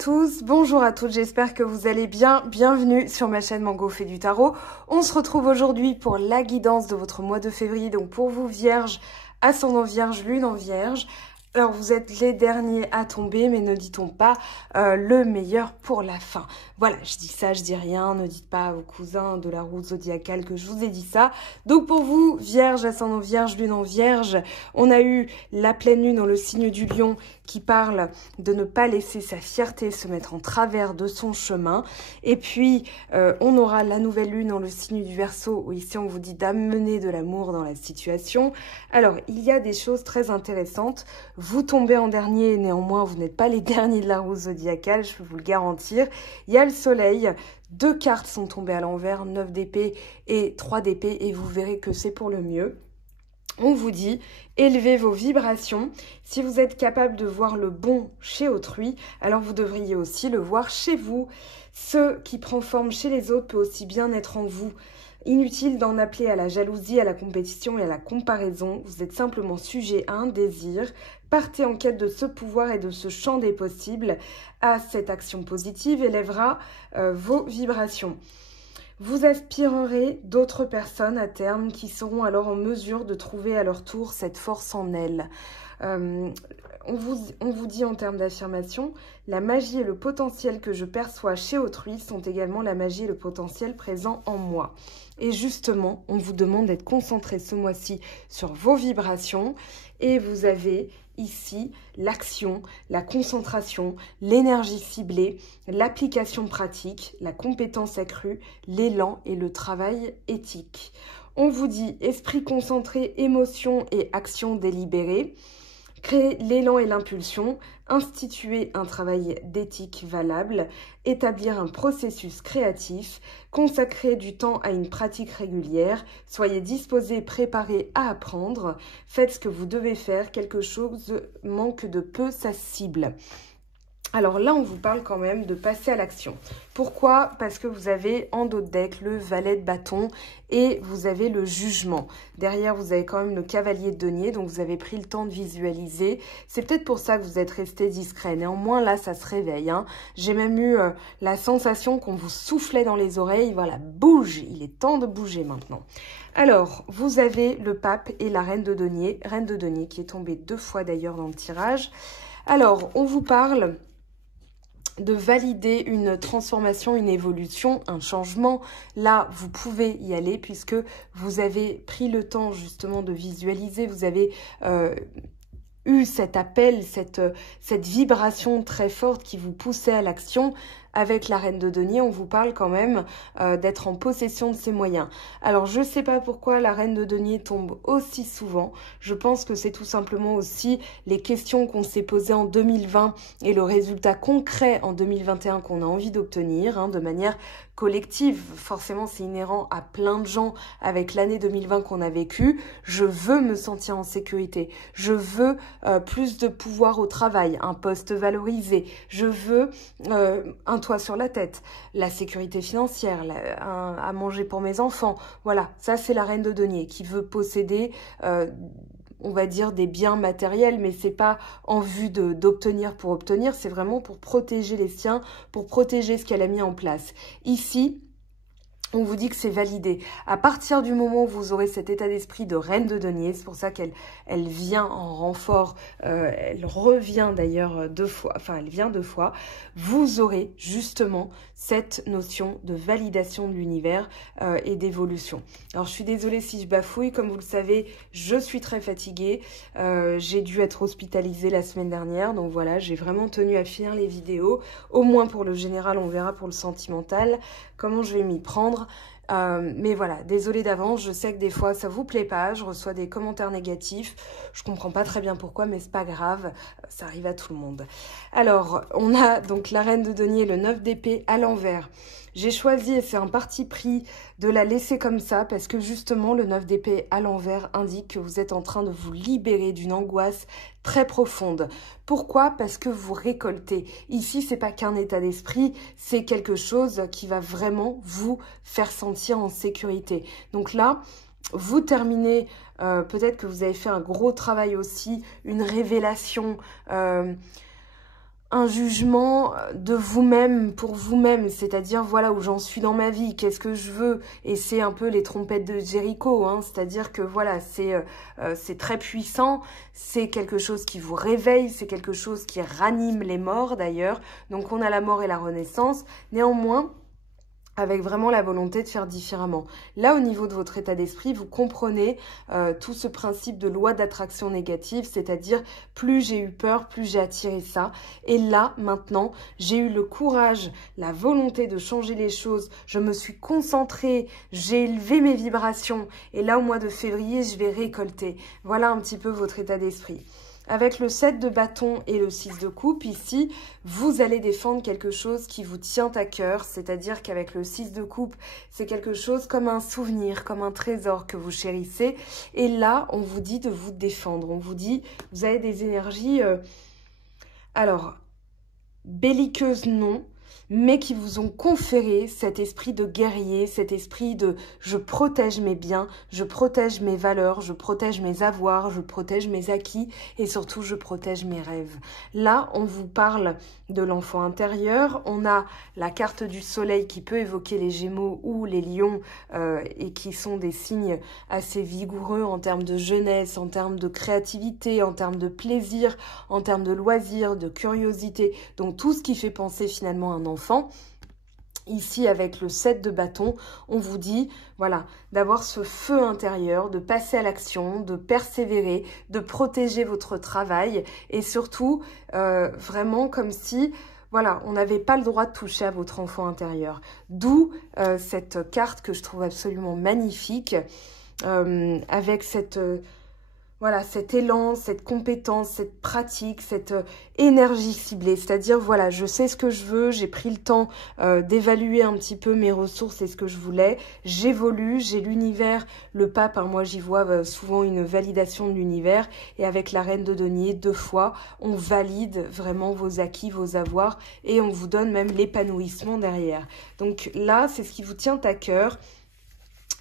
tous, bonjour à toutes, j'espère que vous allez bien. Bienvenue sur ma chaîne Mango fait du tarot. On se retrouve aujourd'hui pour la guidance de votre mois de février. Donc pour vous vierges, ascendant vierge, lune en vierge. Alors vous êtes les derniers à tomber, mais ne dit-on pas le meilleur pour la fin. Voilà, je dis ça, je dis rien, ne dites pas à vos cousins de la roue zodiacale que je vous ai dit ça. Donc pour vous, vierge, ascendant vierge, lune en vierge, on a eu la pleine lune dans le signe du lion qui parle de ne pas laisser sa fierté se mettre en travers de son chemin. Et puis on aura la nouvelle lune dans le signe du Verseau, où ici on vous dit d'amener de l'amour dans la situation. Alors il y a des choses très intéressantes. Vous tombez en dernier, néanmoins, vous n'êtes pas les derniers de la roue zodiacale, je peux vous le garantir. Il y a le soleil, 2 cartes sont tombées à l'envers, 9 d'épée et 3 d'épée, et vous verrez que c'est pour le mieux. On vous dit, élevez vos vibrations. Si vous êtes capable de voir le bon chez autrui, alors vous devriez aussi le voir chez vous. Ce qui prend forme chez les autres peut aussi bien être en vous. Inutile d'en appeler à la jalousie, à la compétition et à la comparaison. Vous êtes simplement sujet à un désir. Partez en quête de ce pouvoir et de ce champ des possibles. À cette action positive élèvera vos vibrations. Vous aspirerez d'autres personnes à terme qui seront alors en mesure de trouver à leur tour cette force en elles. On vous dit en termes d'affirmation, la magie et le potentiel que je perçois chez autrui sont également la magie et le potentiel présent en moi. Et justement, on vous demande d'être concentré ce mois-ci sur vos vibrations et vous avez ici l'action, la concentration, l'énergie ciblée, l'application pratique, la compétence accrue, l'élan et le travail éthique. On vous dit esprit concentré, émotion et action délibérée. Créer l'élan et l'impulsion, instituer un travail d'éthique valable, établir un processus créatif, consacrer du temps à une pratique régulière, soyez disposés, préparés à apprendre, faites ce que vous devez faire, quelque chose manque de peu sa cible. Alors là, on vous parle quand même de passer à l'action. Pourquoi? Parce que vous avez en dos de deck le valet de bâton et vous avez le jugement. Derrière, vous avez quand même le cavalier de denier, donc vous avez pris le temps de visualiser. C'est peut-être pour ça que vous êtes resté discret. Néanmoins, là, ça se réveille. J'ai même eu la sensation qu'on vous soufflait dans les oreilles. Voilà, bouge, il est temps de bouger maintenant. Alors, vous avez le pape et la reine de denier qui est tombée 2 fois d'ailleurs dans le tirage. Alors, on vous parle de valider une transformation, une évolution, un changement. Là, vous pouvez y aller puisque vous avez pris le temps justement de visualiser, vous avez eu cet appel, cette vibration très forte qui vous poussait à l'action. Avec la reine de denier, on vous parle quand même d'être en possession de ses moyens. Alors, je ne sais pas pourquoi la reine de denier tombe aussi souvent. Je pense que c'est tout simplement aussi les questions qu'on s'est posées en 2020 et le résultat concret en 2021 qu'on a envie d'obtenir de manière collective. Forcément, c'est inhérent à plein de gens avec l'année 2020 qu'on a vécue. Je veux me sentir en sécurité. Je veux plus de pouvoir au travail, un poste valorisé. Je veux un toit sur la tête, la sécurité financière, à manger pour mes enfants. Voilà, ça c'est la reine de denier qui veut posséder, on va dire, des biens matériels, mais c'est pas en vue d'obtenir pour obtenir, c'est vraiment pour protéger les siens, pour protéger ce qu'elle a mis en place. Ici, on vous dit que c'est validé. À partir du moment où vous aurez cet état d'esprit de reine de denier, c'est pour ça qu'elle vient en renfort, elle revient d'ailleurs 2 fois, enfin elle vient 2 fois, vous aurez justement cette notion de validation de l'univers et d'évolution. Alors je suis désolée si je bafouille, comme vous le savez, je suis très fatiguée, j'ai dû être hospitalisée la semaine dernière, donc voilà, j'ai vraiment tenu à finir les vidéos, au moins pour le général, on verra pour le sentimental, comment je vais m'y prendre. Mais voilà, désolée d'avance, je sais que des fois ça vous plaît pas, je reçois des commentaires négatifs, je comprends pas très bien pourquoi, mais c'est pas grave, ça arrive à tout le monde. Alors, on a donc la reine de denier, le 9 d'épée à l'envers. J'ai choisi, et c'est un parti pris, de la laisser comme ça parce que justement le 9 d'épée à l'envers indique que vous êtes en train de vous libérer d'une angoisse très profonde. Pourquoi? Parce que vous récoltez. Ici, c'est pas qu'un état d'esprit, c'est quelque chose qui va vraiment vous faire sentir en sécurité. Donc là, vous terminez, peut-être que vous avez fait un gros travail aussi, une révélation, un jugement de vous-même, pour vous-même, c'est-à-dire voilà où j'en suis dans ma vie, qu'est-ce que je veux, et c'est un peu les trompettes de Jéricho, hein, c'est-à-dire que voilà, c'est très puissant, c'est quelque chose qui vous réveille, c'est quelque chose qui ranime les morts d'ailleurs, donc on a la mort et la renaissance, néanmoins, avec vraiment la volonté de faire différemment. Là, au niveau de votre état d'esprit, vous comprenez tout ce principe de loi d'attraction négative, c'est-à-dire plus j'ai eu peur, plus j'ai attiré ça. Et là, maintenant, j'ai eu le courage, la volonté de changer les choses. Je me suis concentrée, j'ai élevé mes vibrations. Et là, au mois de février, je vais récolter. Voilà un petit peu votre état d'esprit. Avec le 7 de bâton et le 6 de coupe, ici, vous allez défendre quelque chose qui vous tient à cœur. C'est-à-dire qu'avec le 6 de coupe, c'est quelque chose comme un souvenir, comme un trésor que vous chérissez. Et là, on vous dit de vous défendre. On vous dit, vous avez des énergies, alors, belliqueuses non, mais qui vous ont conféré cet esprit de guerrier, cet esprit de je protège mes biens, je protège mes valeurs, je protège mes avoirs, je protège mes acquis et surtout je protège mes rêves. Là, on vous parle de l'enfant intérieur, on a la carte du soleil qui peut évoquer les Gémeaux ou les Lions et qui sont des signes assez vigoureux en termes de jeunesse, en termes de créativité, en termes de plaisir, en termes de loisirs, de curiosité, donc tout ce qui fait penser finalement à un enfant. Ici, avec le 7 de bâton, on vous dit, voilà, d'avoir ce feu intérieur, de passer à l'action, de persévérer, de protéger votre travail et surtout, vraiment comme si, voilà, on n'avait pas le droit de toucher à votre enfant intérieur. D'où cette carte que je trouve absolument magnifique, avec cette... voilà, cet élan, cette compétence, cette pratique, cette énergie ciblée. C'est-à-dire, voilà, je sais ce que je veux, j'ai pris le temps d'évaluer un petit peu mes ressources et ce que je voulais. J'évolue, j'ai l'univers, le pape, hein, moi j'y vois souvent une validation de l'univers. Et avec la reine de denier, 2 fois, on valide vraiment vos acquis, vos avoirs et on vous donne même l'épanouissement derrière. Donc là, c'est ce qui vous tient à cœur.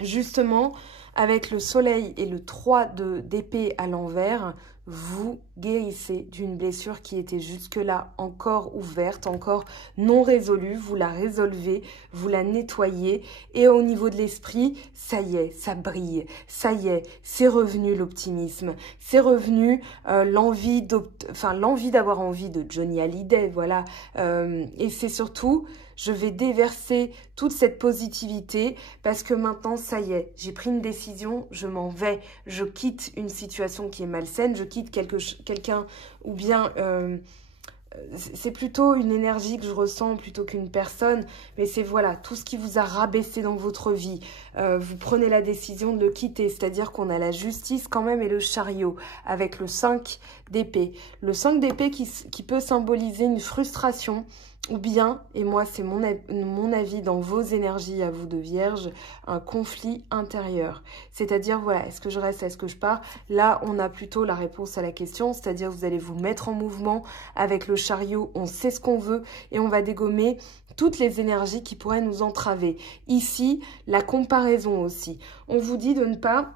Justement, avec le soleil et le 3 d'épée à l'envers, vous guérissez d'une blessure qui était jusque-là encore ouverte, encore non résolue. Vous la résolvez, vous la nettoyez. Et au niveau de l'esprit, ça y est, ça brille. Ça y est, c'est revenu l'optimisme. C'est revenu l'envie d'avoir envie de Johnny Hallyday, voilà. Et c'est surtout... je vais déverser toute cette positivité parce que maintenant, ça y est, j'ai pris une décision, je m'en vais. Je quitte une situation qui est malsaine, je quitte quelqu'un ou bien... c'est plutôt une énergie que je ressens plutôt qu'une personne, mais c'est voilà, tout ce qui vous a rabaissé dans votre vie, vous prenez la décision de le quitter, c'est-à-dire qu'on a la justice quand même et le chariot, avec le 5 d'épée. Le 5 d'épée qui peut symboliser une frustration, ou bien, et moi c'est mon avis dans vos énergies à vous de Vierge, un conflit intérieur. C'est-à-dire, voilà, est-ce que je reste, est-ce que je pars? Là, on a plutôt la réponse à la question, c'est-à-dire vous allez vous mettre en mouvement avec le chariot, on sait ce qu'on veut et on va dégommer toutes les énergies qui pourraient nous entraver. Ici, la comparaison aussi. On vous dit de ne pas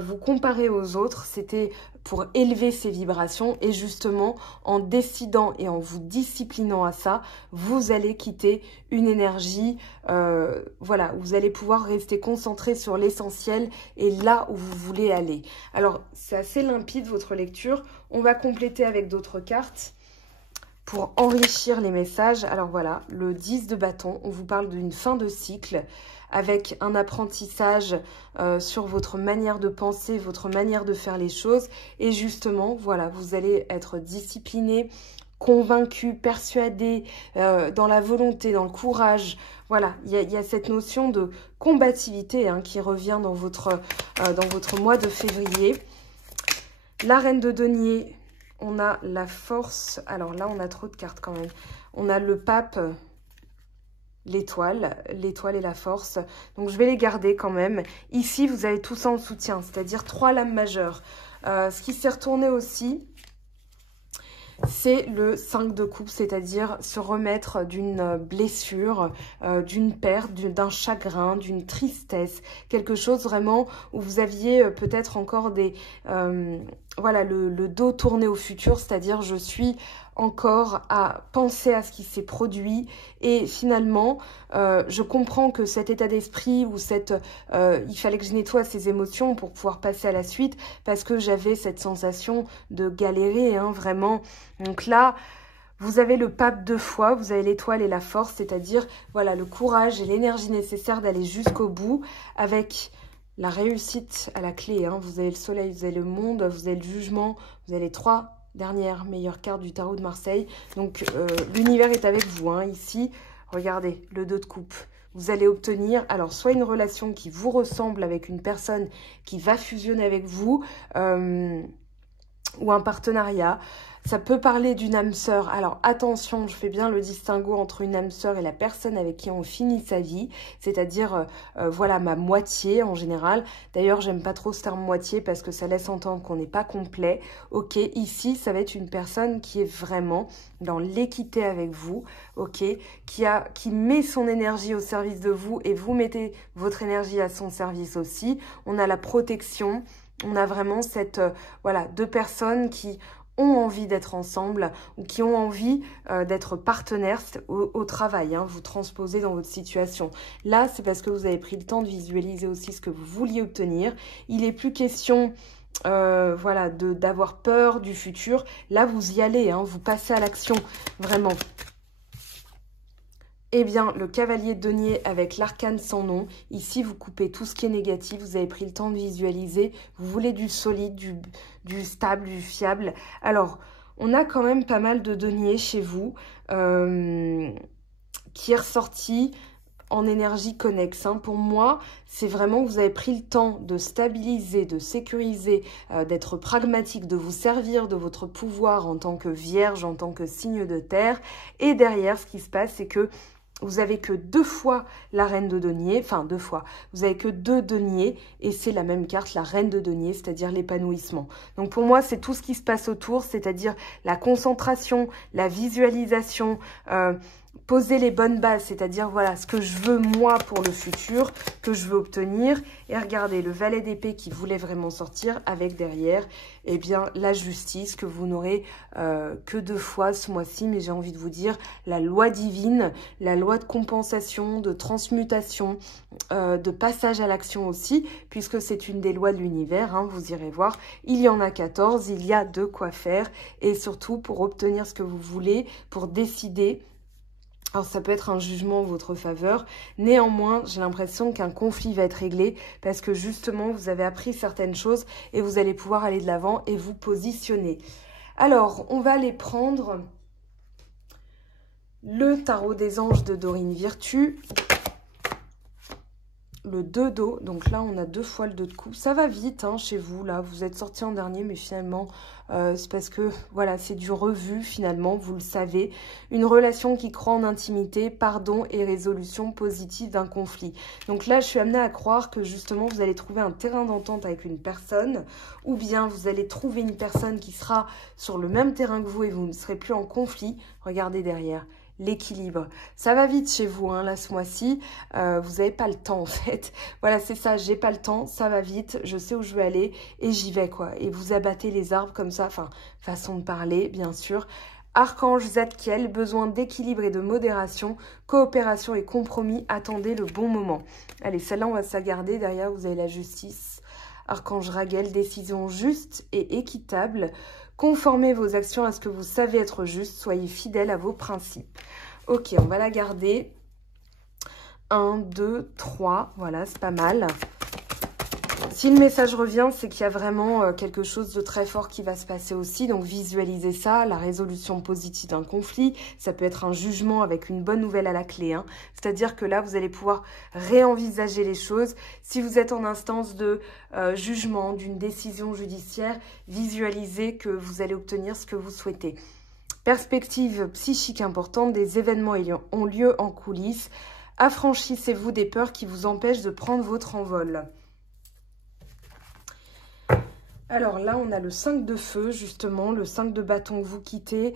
vous comparer aux autres, c'était pour élever ces vibrations et justement en décidant et en vous disciplinant à ça, vous allez quitter une énergie, voilà, vous allez pouvoir rester concentré sur l'essentiel et là où vous voulez aller. Alors, c'est assez limpide votre lecture, on va compléter avec d'autres cartes pour enrichir les messages. Alors voilà, le 10 de bâton, on vous parle d'une fin de cycle, avec un apprentissage sur votre manière de penser, votre manière de faire les choses. Et justement, voilà, vous allez être discipliné, convaincu, persuadé, dans la volonté, dans le courage. Voilà, il y a cette notion de combativité hein, qui revient dans votre mois de février. La reine de denier, on a la force. Alors là, on a trop de cartes quand même. On a le pape... l'étoile et la force. Donc, je vais les garder quand même. Ici, vous avez tout ça en soutien, c'est-à-dire 3 lames majeures. Ce qui s'est retourné aussi, c'est le 5 de coupe, c'est-à-dire se remettre d'une blessure, d'une perte, d'un chagrin, d'une tristesse. Quelque chose vraiment où vous aviez peut-être encore des... voilà, le dos tourné au futur, c'est-à-dire je suis encore à penser à ce qui s'est produit et finalement je comprends que cet état d'esprit ou il fallait que je nettoie ces émotions pour pouvoir passer à la suite parce que j'avais cette sensation de galérer, hein, vraiment. Donc là, vous avez le pape 2 fois, vous avez l'étoile et la force, c'est-à-dire voilà, le courage et l'énergie nécessaire d'aller jusqu'au bout avec la réussite à la clé, hein. Vous avez le soleil, vous avez le monde, vous avez le jugement, vous avez les 3 dernières meilleures cartes du tarot de Marseille. Donc l'univers est avec vous, hein. Ici, regardez, le 2 de coupe. Vous allez obtenir, alors soit une relation qui vous ressemble avec une personne qui va fusionner avec vous, ou un partenariat. Ça peut parler d'une âme sœur. Alors attention, je fais bien le distinguo entre une âme sœur et la personne avec qui on finit sa vie. C'est-à-dire, voilà, ma moitié en général. D'ailleurs, j'aime pas trop ce terme moitié parce que ça laisse entendre qu'on n'est pas complet. Ok, ici, ça va être une personne qui est vraiment dans l'équité avec vous. Ok, qui met son énergie au service de vous et vous mettez votre énergie à son service aussi. On a la protection. On a vraiment voilà, 2 personnes qui ont envie d'être ensemble ou qui ont envie d'être partenaires au travail, hein, vous transposez dans votre situation. Là, c'est parce que vous avez pris le temps de visualiser aussi ce que vous vouliez obtenir. Il n'est plus question voilà, d'avoir peur du futur. Là, vous y allez, hein, vous passez à l'action, vraiment. Eh bien, le cavalier de denier avec l'arcane sans nom. Ici, vous coupez tout ce qui est négatif. Vous avez pris le temps de visualiser. Vous voulez du solide, du stable, du fiable. Alors, on a quand même pas mal de deniers chez vous qui est ressorti en énergie connexe, hein. Pour moi, c'est vraiment que vous avez pris le temps de stabiliser, de sécuriser, d'être pragmatique, de vous servir de votre pouvoir en tant que vierge, en tant que signe de terre. Et derrière, ce qui se passe, c'est que vous avez que 2 fois la reine de denier, enfin 2 fois, vous avez que 2 deniers et c'est la même carte, la reine de denier, c'est-à-dire l'épanouissement. Donc pour moi, c'est tout ce qui se passe autour, c'est-à-dire la concentration, la visualisation, poser les bonnes bases, c'est-à-dire voilà ce que je veux moi pour le futur, que je veux obtenir. Et regardez, le valet d'épée qui voulait vraiment sortir avec derrière, eh bien la justice que vous n'aurez que 2 fois ce mois-ci. Mais j'ai envie de vous dire, la loi divine, la loi de compensation, de transmutation, de passage à l'action aussi, puisque c'est une des lois de l'univers, hein, vous irez voir. Il y en a 14, il y a de quoi faire. Et surtout, pour obtenir ce que vous voulez, pour décider. Alors ça peut être un jugement en votre faveur, néanmoins j'ai l'impression qu'un conflit va être réglé parce que justement vous avez appris certaines choses et vous allez pouvoir aller de l'avant et vous positionner. Alors on va aller prendre le tarot des anges de Dorine Virtue, le 2 d'eau, donc là on a 2 fois le 2 de coupe, ça va vite hein, chez vous, là vous êtes sorti en dernier mais finalement c'est parce que voilà c'est du revu finalement, vous le savez, une relation qui croit en intimité, pardon et résolution positive d'un conflit. Donc là je suis amenée à croire que justement vous allez trouver un terrain d'entente avec une personne ou bien vous allez trouver une personne qui sera sur le même terrain que vous et vous ne serez plus en conflit. Regardez derrière. L'équilibre. Ça va vite chez vous, hein, là, ce mois-ci. Vous n'avez pas le temps, en fait. Voilà, c'est ça, j'ai pas le temps, ça va vite, je sais où je veux aller et j'y vais, quoi. Et vous abattez les arbres comme ça, enfin, façon de parler, bien sûr. Archange Zadkiel, besoin d'équilibre et de modération, coopération et compromis, attendez le bon moment. Allez, celle-là, on va se la garder. Derrière, vous avez la justice. Archange Raguel, décision juste et équitable. Conformez vos actions à ce que vous savez être juste. Soyez fidèle à vos principes. Ok, on va la garder. 1, 2, 3. Voilà, c'est pas mal. Si le message revient, c'est qu'il y a vraiment quelque chose de très fort qui va se passer aussi. Donc, visualisez ça, la résolution positive d'un conflit. Ça peut être un jugement avec une bonne nouvelle à la clé, hein. C'est-à-dire que là, vous allez pouvoir réenvisager les choses. Si vous êtes en instance de jugement, d'une décision judiciaire, visualisez que vous allez obtenir ce que vous souhaitez. Perspective psychique importante, des événements ont lieu en coulisses. Affranchissez-vous des peurs qui vous empêchent de prendre votre envol. Alors là, on a le 5 de feu, justement, le 5 de bâton que vous quittez,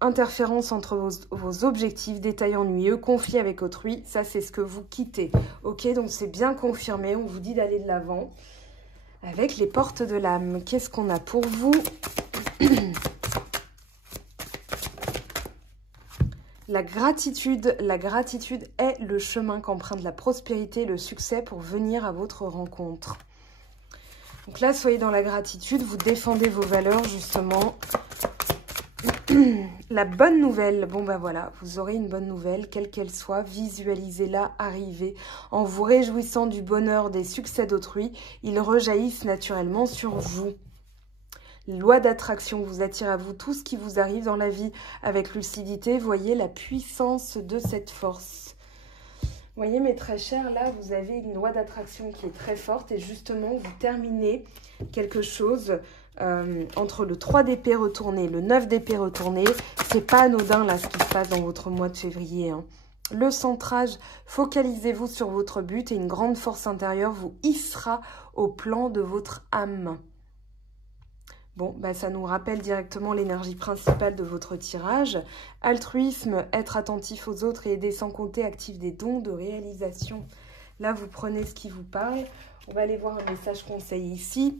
interférence entre vos objectifs, détails ennuyeux, conflit avec autrui, ça c'est ce que vous quittez. Ok, donc c'est bien confirmé, on vous dit d'aller de l'avant. avec les portes de l'âme. Qu'est-ce qu'on a pour vous? La gratitude est le chemin qu'emprunte la prospérité et le succès pour venir à votre rencontre. Donc là, soyez dans la gratitude, vous défendez vos valeurs justement. La bonne nouvelle, bon ben voilà, vous aurez une bonne nouvelle, quelle qu'elle soit, visualisez-la arriver. En vous réjouissant du bonheur des succès d'autrui, ils rejaillissent naturellement sur vous. Loi d'attraction, vous attire à vous tout ce qui vous arrive dans la vie avec lucidité. Voyez la puissance de cette force. Voyez mes très chers, là vous avez une loi d'attraction qui est très forte et justement vous terminez quelque chose entre le 3 d'épée retourné, le 9 d'épée retourné. C'est pas anodin là ce qui se passe dans votre mois de février, hein. Le centrage, focalisez-vous sur votre but et une grande force intérieure vous hissera au plan de votre âme. Bon, bah ça nous rappelle directement l'énergie principale de votre tirage. Altruisme, être attentif aux autres et aider sans compter, active des dons de réalisation. Là, vous prenez ce qui vous parle. On va aller voir un message conseil ici.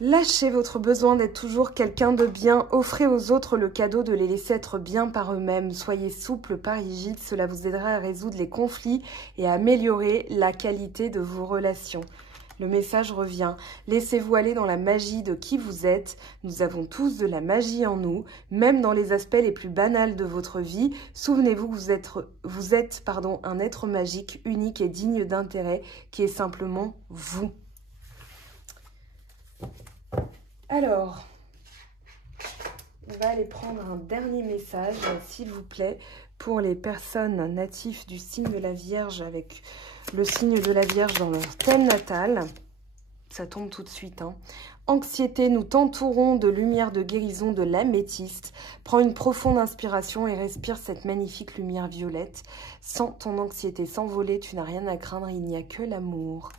Lâchez votre besoin d'être toujours quelqu'un de bien. Offrez aux autres le cadeau de les laisser être bien par eux-mêmes. Soyez souple, pas rigide. Cela vous aidera à résoudre les conflits et à améliorer la qualité de vos relations. Le message revient. Laissez-vous aller dans la magie de qui vous êtes. Nous avons tous de la magie en nous, même dans les aspects les plus banals de votre vie. Souvenez-vous que vous êtes un être magique, unique et digne d'intérêt, qui est simplement vous. Alors, on va aller prendre un dernier message, s'il vous plaît, pour les personnes natives du signe de la Vierge, avec le signe de la Vierge dans leur thème natal. Ça tombe tout de suite, hein. Anxiété, nous t'entourons de lumière de guérison de l'améthyste. Prends une profonde inspiration et respire cette magnifique lumière violette. Sans ton anxiété s'envoler, tu n'as rien à craindre, il n'y a que l'amour.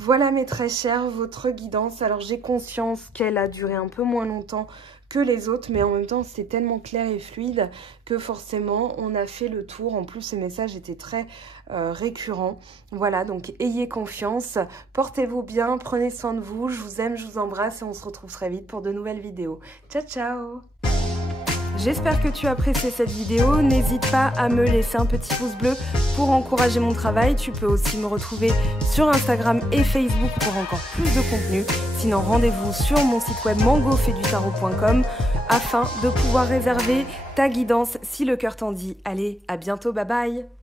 Voilà mes très chers, votre guidance. Alors j'ai conscience qu'elle a duré un peu moins longtemps que les autres, mais en même temps c'est tellement clair et fluide que forcément on a fait le tour. En plus ces messages étaient très récurrents. Voilà, donc ayez confiance, portez-vous bien, prenez soin de vous, je vous aime, je vous embrasse et on se retrouve très vite pour de nouvelles vidéos. Ciao ciao! J'espère que tu as apprécié cette vidéo. N'hésite pas à me laisser un petit pouce bleu pour encourager mon travail. Tu peux aussi me retrouver sur Instagram et Facebook pour encore plus de contenu. Sinon, rendez-vous sur mon site web mangofaidutarot.com afin de pouvoir réserver ta guidance si le cœur t'en dit. Allez, à bientôt, bye bye!